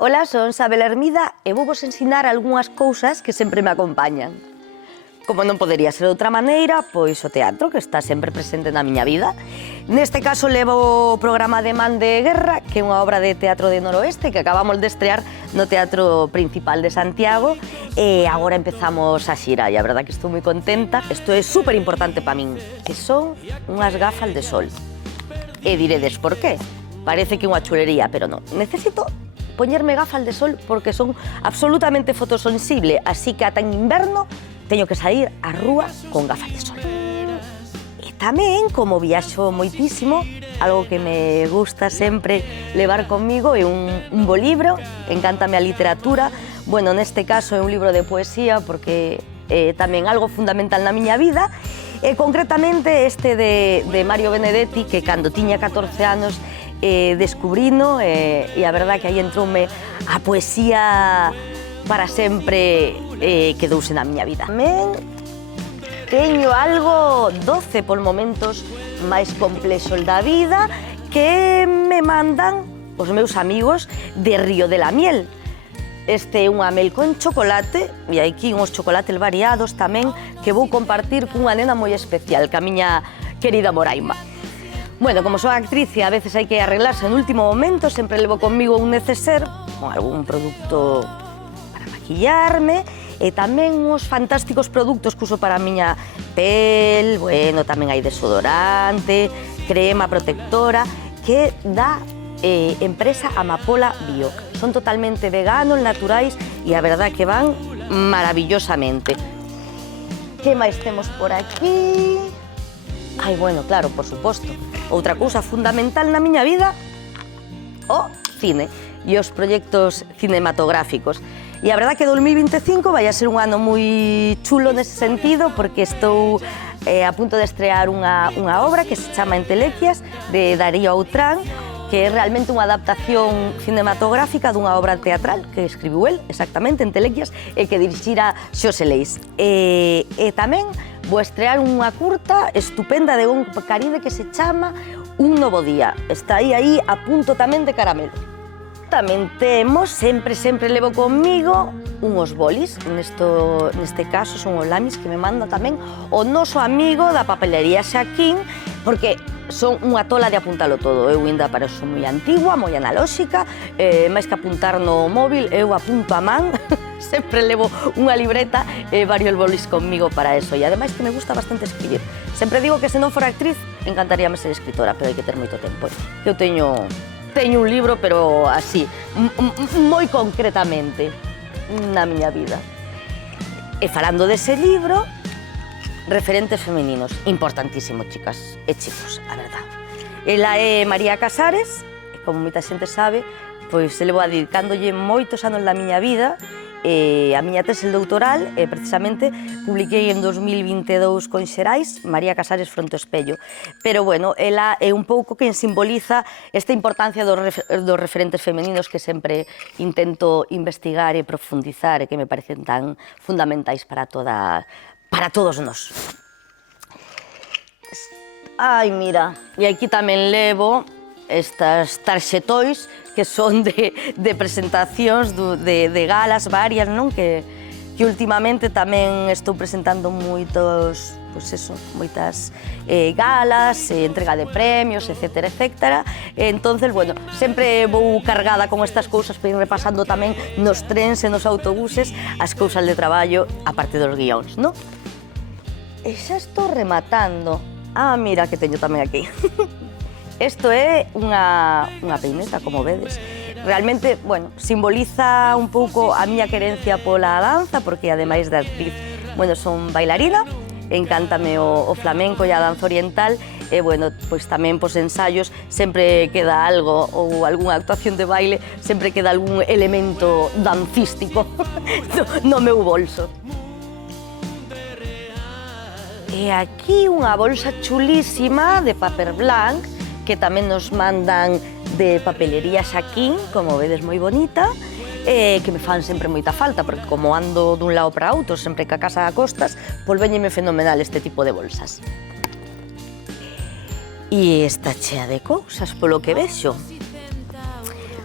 Ola, son Sabela Hermida e vou vos ensinar algunhas cousas que sempre me acompañan. Como non podería ser de outra maneira, pois o teatro, que está sempre presente na miña vida. Neste caso levo o programa de Man de Guerra, que é unha obra de teatro de Noroeste que acabamos de estrear no Teatro Principal de Santiago e agora empezamos a xira e a verdad que estou moi contenta. Isto é super importante para min, que son unhas gafas de sol. E diredes por qué? Parece que é unha chulería, pero non. Necesito poñerme gafas de sol porque son absolutamente fotosensible, así que ata en inverno teño que sair á rúa con gafas de sol. E tamén, como viaxo moitísimo, algo que me gusta sempre levar conmigo é un bo libro, encántame a literatura. Bueno, neste caso é un libro de poesía porque é tamén algo fundamental na miña vida, e concretamente este de Mario Benedetti, que cando tiña 14 anos descubrino e a verdad que aí entroume a poesía para sempre quedouse na miña vida. Tamén teño algo doce por momentos máis complexos da vida que me mandan os meus amigos de Río de la Miel. Este é unha mel con chocolate e aquí uns chocolates variados tamén que vou compartir cunha nena moi especial, que a miña querida Moraima. Bueno, como son actriz e a veces hai que arreglarse no último momento, sempre levo conmigo un neceser con algún produto para maquillarme e tamén uns fantásticos produtos que uso para a miña pel, bueno, tamén hai desodorante, crema protectora, que dá empresa Amapola Bio. Son totalmente veganos, naturais e a verdad que van maravillosamente. Que máis temos por aquí? Ai, bueno, claro, por suposto. Outra cousa fundamental na miña vida, o cine e os proxectos cinematográficos. E a verdad que 2025 vai a ser un ano moi chulo nese sentido porque estou a punto de estrear unha obra que se chama Entelequias, de Darío Autrán, que é realmente unha adaptación cinematográfica dunha obra teatral que escribiu el, exactamente, Entelequias, e que dirixira Xosé Leis. E tamén vou estrear unha curta estupenda de Gon Caribe que se chama Un novo día. Está aí a punto tamén de caramelo. Tamén temos, sempre levo conmigo, unhos bolis. Neste caso son os lamis que me manda tamén o noso amigo da papelería Xaquín, porque son unha tola de apuntalo todo. Eu ainda parece moi antigua, moi analóxica, máis que apuntar no móvil, eu apunto a man. Sempre levo unha libreta e varios bolis conmigo para eso. E ademais que me gusta bastante escribir. Sempre digo que se non fora actriz, encantaríame ser escritora, pero hai que ter moito tempo. Eu teño un libro, pero así, moi concretamente, na miña vida. E falando dese libro, referentes femininos, importantísimo, chicas e chicos, a verdade. Ela é María Casares, e como moita xente sabe, pois se levo dedicándolle moitos anos da miña vida. A miña tese doutoral, precisamente, publiquei en 2022 con Xerais, María Casares fronte ao espello. Pero, bueno, ela é un pouco quen simboliza esta importancia dos referentes femeninos que sempre intento investigar e profundizar e que me parecen tan fundamentais para todos nós. Ai, mira, e aquí tamén levo estas tarxetois que son de presentacións, de galas varias, non? Que últimamente tamén estou presentando moitas galas, entrega de premios, etcétera, etcétera. Entonces, bueno, sempre vou cargada con estas cousas para ir repasando tamén nos trens e nos autobuses as cousas de traballo, a parte dos guións, non? E xa estou rematando. Ah, mira, que teño tamén aquí. Isto é unha peineta, como vedes. Realmente, bueno, simboliza un pouco a miña querencia pola danza, porque ademais de actriz, bueno, son bailarina, encántame o flamenco e a danza oriental, e, bueno, pois tamén pos ensaios sempre queda algo, ou algunha actuación de baile, sempre queda algún elemento dancístico no meu bolso. E aquí unha bolsa chulísima de paper blanc, que tamén nos mandan de papelería Xaquín, como vedes, moi bonita, que me fan sempre moita falta, porque como ando dun lado para outro, sempre que a casa a costas, pois véñeme fenomenal este tipo de bolsas. E está chea de cousas, polo que vexo.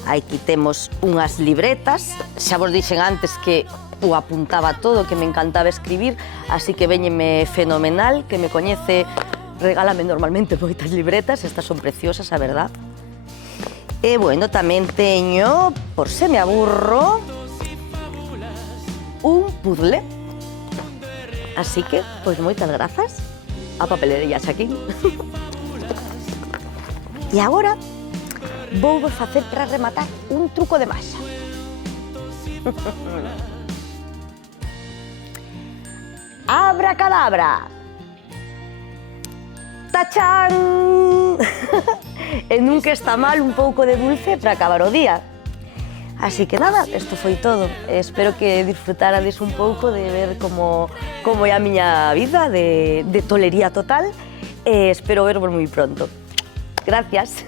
Aquí temos unhas libretas, xa vos dixen antes que o apuntaba todo, que me encantaba escribir, así que véñeme fenomenal, que me coñece, regálame normalmente moitas libretas, estas son preciosas, a verdad. E, bueno, tamén teño, por se me aburro, un puzzle. Así que, pois, moitas grazas a papelería Xaquín. E agora vou vos facer para rematar un truco de masa. Abracadabra! Tachán! E nunca está mal un pouco de dulce para acabar o día. Así que nada, isto foi todo. Espero que disfrutarades un pouco de ver como é a miña vida de tolería total. E espero vervos moi pronto. Gracias.